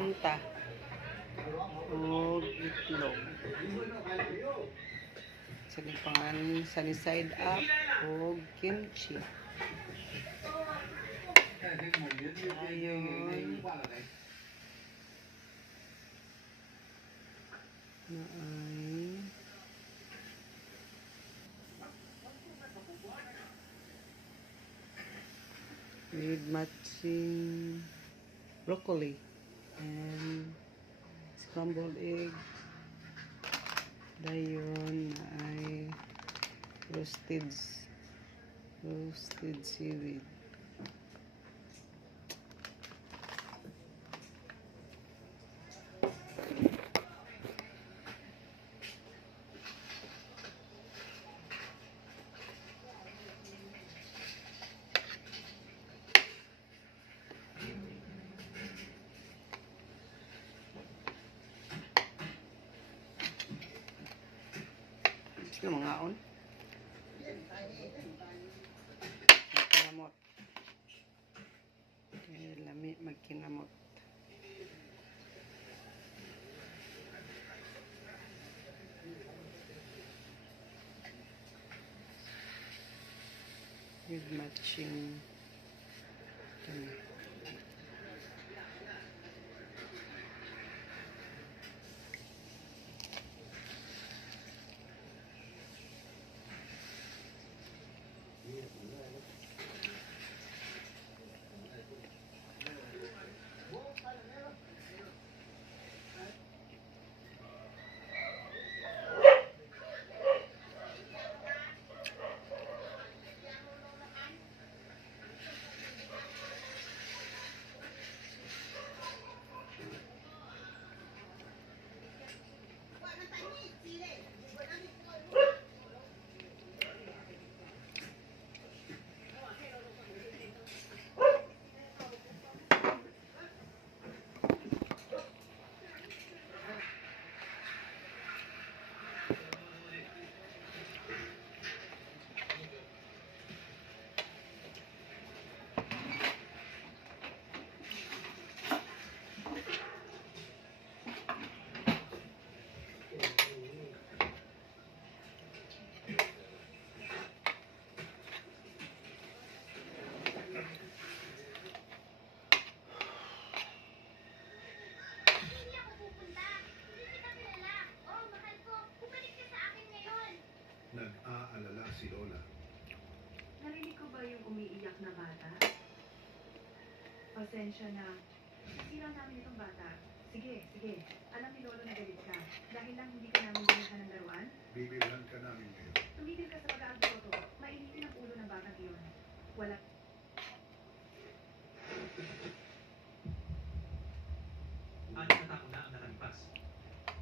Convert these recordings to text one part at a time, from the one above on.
unta o itlog. Sa pangan sunny side up o kimchi. Ayun. Na ay with matching broccoli and scrambled egg. Dayon na ay roasted seaweed. Sige mga on. Magkinamot. Lami magkinamot. With matching nag-aalala si Lola. Narinig ko ba yung umiiyak na bata? Pasensya na. Sira namin itong bata. Sige. Alam ni Lolo na galit ka. Dahil lang hindi ka namin binilhan ng laruan? Bibilhan ka namin ngayon. Tumigil ka sa pag-aagroto. Mainitin ang ulo ng batang iyon. Wala. Anim na taon na ang nakalipas.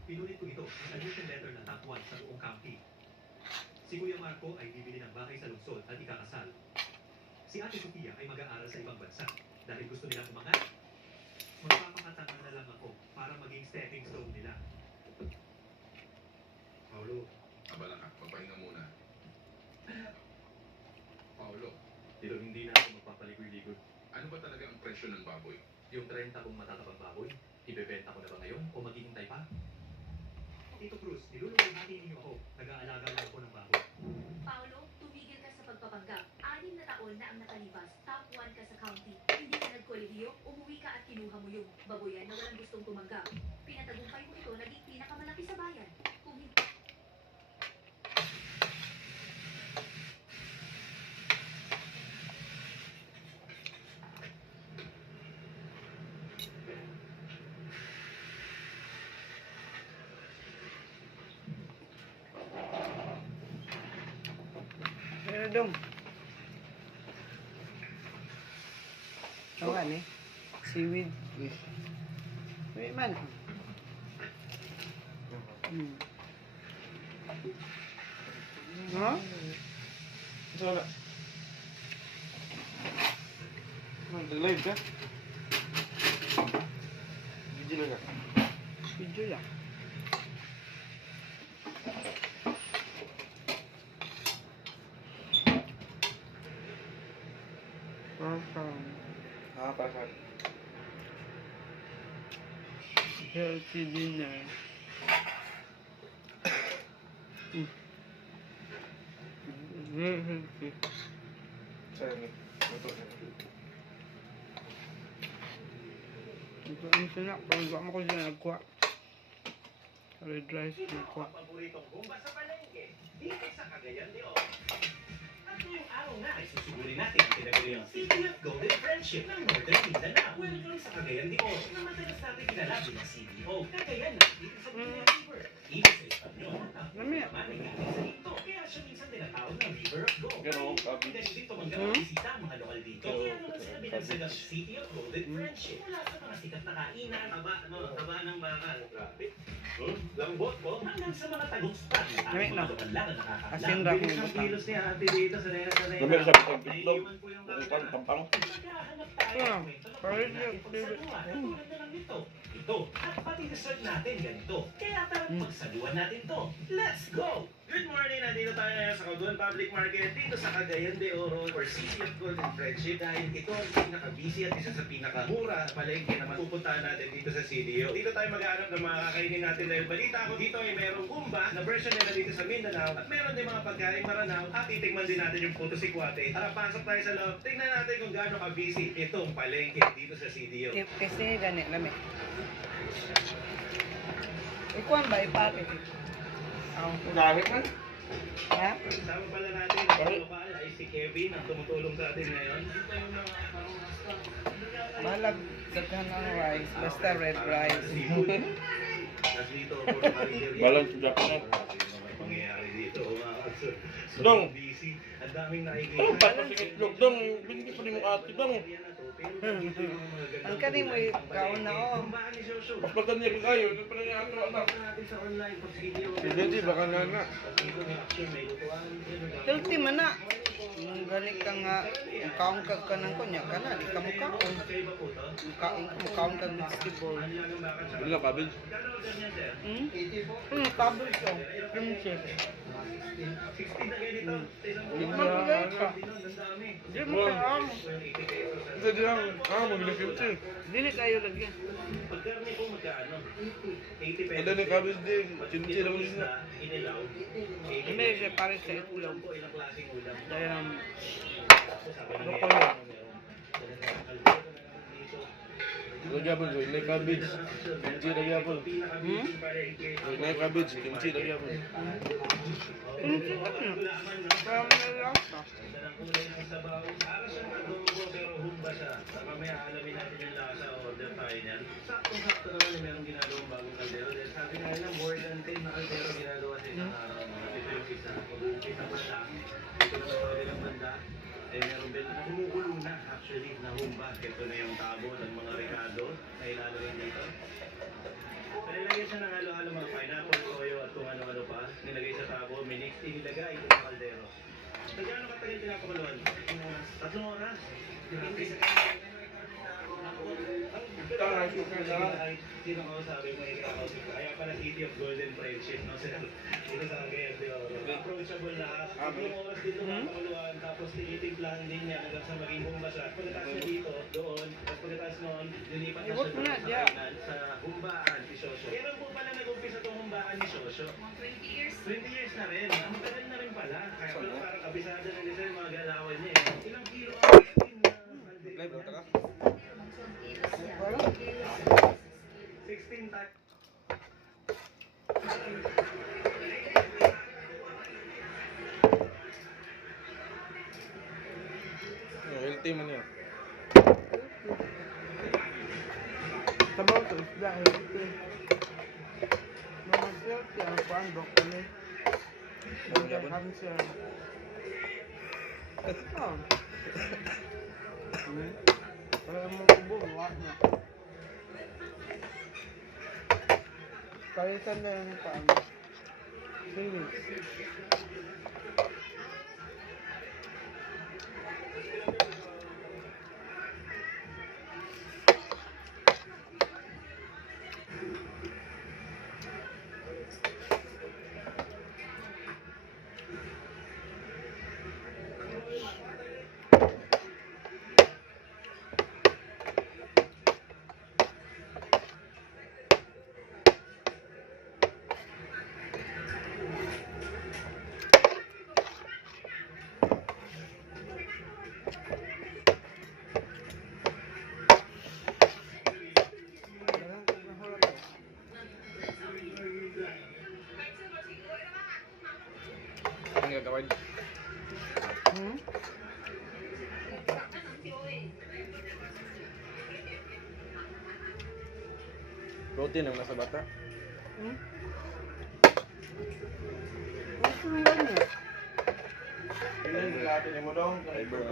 Pinulit ko ito ang admission letter na top 1 sa buong county. Si Kuya Marco ay bibili ng bahay sa lungsod at ikakasal. Si Ate Sofia ay mag-aaral sa ibang bansa dahil gusto nilang umangat. Magpapakatangan na lang ako para maging stepping stone nila. Paulo, abala ka. Magpahinga muna. Paulo, Pero hindi na ako magpapaligoy-ligoy. ano ba talaga ang presyo ng baboy? Yung 30 kong matatabang baboy, ibebenta ko na ba ngayon o maghihintay pa? Tito Cruz, niluluwalhati ninyo ako. Nag-aalaga lang ako ng baboy. Paolo, tumigil ka sa pagpapanggap. 6 na taon na ang nakalipas. Top 1 ka sa county. Hindi ka nagkolehiyo, umuwi ka at kinuha mo yung baboyan na walang gustong tumanggap. Pinatagumpay mo ito, naging pinakamalaki sa bayan. Kung hindi... Pero dong. Ano ni? Seaweed. May man. Ha? Wala. Live ka? Video lang ka? Video lang. Awesome. Nakapasal. Healthy dinner. Very healthy. Sayang eh. Luto na. Ito ang sinak. Kung ba ko siya nagkuha. Red rice nagkuha. Paboritong bomba sa palengke, dito sa Cagayan de Oro. At ngayong araw nga ay susugurin natin ang tinaguri ng City of Golden Friendship ng Northern Mindanao. Welcome sa Cagayan de Oro na madalas natin kilala bilang CDO. Cagayan na dito sa Mindanao River. Ibig sa Espanyol, ang Lamia. manig natin sa dito. Kaya siya minsan tinatawag na River of Gold. Ganun, Dahil kabit. hindi tumanggap ang bisita ang mga lokal dito. Kaya naman sila binagsagang City of Golden Friendship. Mula sa mga sikat na kainan, taba ng baka. Grabe. Lambot po. Hanggang sa mga tagumpay. Lamia na. Asin Asin ra ra kung kung butang. kilos niya ate dito sa sanay. Gamit sa bitag itlog. Ang tampang. Ah, parang Ito, at pati dessert natin ganito. Kaya tara pagsaluan natin to. Let's go! Good morning! Nandito tayo ngayon sa Caldoon Public Market dito sa Cagayan de Oro for City of Golden Friendship dahil ito ang pinaka-busy at isa sa pinaka-mura na palengke na mapupuntahan natin dito sa CDO. Dito tayo mag-aanap ng mga kakainin natin dahil balita ko dito ay merong gumba na version nila dito sa Mindanao at meron din mga pagkain maranaw at titigman din natin yung puto sikwate. Tara, pasok tayo sa loob. Tingnan natin kung gaano ka-busy itong palengke dito sa CDO. Kasi gani, lamig. Ikuan ba ipake? Ang Dami man. ha? Kasama pala natin ang lokal ay si Kevin ang tumutulong sa atin ngayon. Malag daghan ang rice, basta red rice. Tapos dito, puro karinderya. Balance sa Japan. Mangyayari dito, mga kaso. Dong. Busy. Ang daming nakikita. Ang bato sa itlog dong. Binigay pa rin mo ate dong. Ang kani mo ikaw na oh. Paspatan niya kayo. Ito pa rin yung ato anak. Hindi, baka nana. Healthy man na. Ang gani ka nga, kaon ka ka ng kunya ka na, di ka mo kaon. Kaon ka ng vegetable. Hindi na cabbage. Table siya. Cream cheese. 60 na ganito. Di man kulay ka. Di mo kaon. Isa din ang, mabili kimchi. Dili kayo lagi. Pagkarni po magkano? 80 pesos. Ada ni cabbage din. Kimchi lang din. Isda, inilaw. Hindi siya pare sa itlog. Po ilang klaseng ulam. Dahil Broccoli. Lagi apa? Ini cabbage. Kimchi lagi apa? Ini cabbage. Kimchi lagi apa? hindi ka na. Kaya mo na lang ka. Para siyang adobo pero humba siya. Sa mamaya alamin natin yung lasa order tayo niyan. Sakto-sakto naman yung merong ginagawang bagong kaldero. Dahil sabi nga nila more than 10 na kaldero ginagawa sa isang araw. Ito yung isa. Mag-uumpisa banda. Ito naman sa kabilang banda. Eh meron din na humugulo na actually na humba. Ito na yung tabo ng mga recado na ilalagay dito. Nilagay siya ng halo-halo mga pineapple, toyo at kung ano-ano pa. Nilagay sa tabo, minix, inilagay ito sa kaldero. So gaano katagal pinapakuluan? 3 oras. Hindi sa sino ko sabi mo ikakausap ko. Kaya pala City of Golden Friendship, no? Dito sa Cagayan de Oro. Approachable lahat. 3 oras dito napakuluan, tapos tinitimplahan din niya hanggang sa maging humba siya. Pagkatapos niya dito, doon, tapos pagkatapos noon, lilipat na Ibot mo na, siya diya. sa humbaan ni Shosho. Kailan po pala nag-umpisa itong humbaan ni Shosho? 20 years. 20 years na rin. Ang tagal na rin pala. Kaya pala parang kabisado na nila yung mga galawan niya eh. Ilang kilo ang atin na Live mo taka? 16 times. Healthy man yan. Sabaw to isda. Healthy. Mga healthy ang kuan broccoli. Mga cancer. Oh. Kaya mo kubo, wala na. Palitan na yung paano. Sige. Protein ang nasa bata. Hmm? Gusto mo ganyan? Fiber.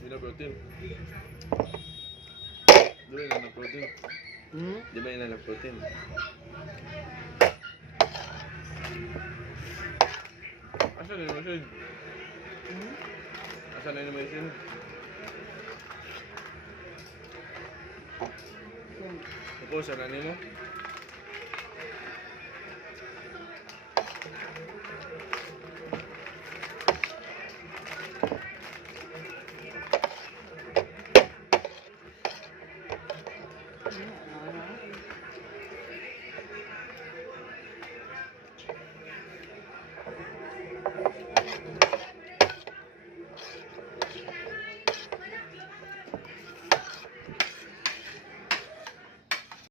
Di na protein. Di ba yun ang protein? Hmm? Di ba yun ang protein? Asa na yung machine? Hmm? Asa na yung machine? Yan. Ako, sana nila?